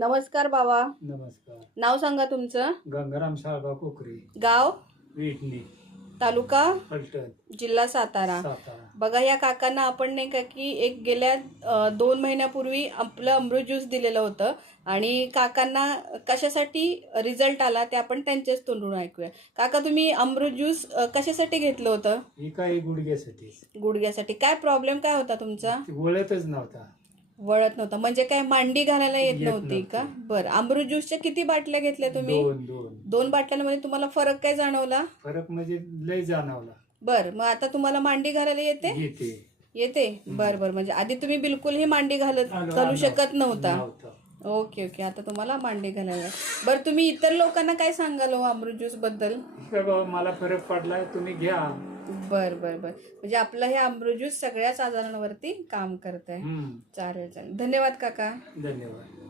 नमस्कार बाबा. नमस्कार. नाव सांगा तुमचं. गंगाराम शाळबा कोकरे, गाव विटणी, तालुका फलटण, जिल्हा सातारा. सातारा. बघा या काकांना आपण नाही का की एक गेल्या 2 महिन्यापूर्वी आपलं अमृत ज्यूस दिलेलं होतं आणि काकांना कशासाठी रिझल्ट आला ते आपण त्यांच्याच तोंडून ऐकूया. काका तुम्ही अमृत ज्यूस कशासाठी घेतलं होतं. ही काही गुडघ्यासाठी गुडघ्यासाठी. काय प्रॉब्लेम काय होता तुमचा. वळतच नव्हता. वळत नव्हता म्हणजे काय मांडी घालायला येत येत नव्हती का. नव्हती. बरं किती ज्यूसच्या किती बाटल्या घेतल्या तुम्ही. 2 बाटल्यांमध्ये तुम्हाला फरक काय जाणवला. फरक म्हणजे लय जाणवला. बर मग आता तुम्हाला मांडी घालायला येते. येते. बर म्हणजे आधी तुम्ही बिलकुल ही मांडी घालू शकत नव्हता. Okay okay. आता तुम्हाला मांडी घालायला. बरं तुम्ही इतर लोकांना काय सांगाल हो अमृत ज्यूस बद्दल. मला फरक पडलाय, तुम्ही घ्या. बर म्हणजे आपलं हे अमृत ज्यूस सगळ्याच आजारांवरती काम करत आहे. चालेल. धन्यवाद काका. धन्यवाद.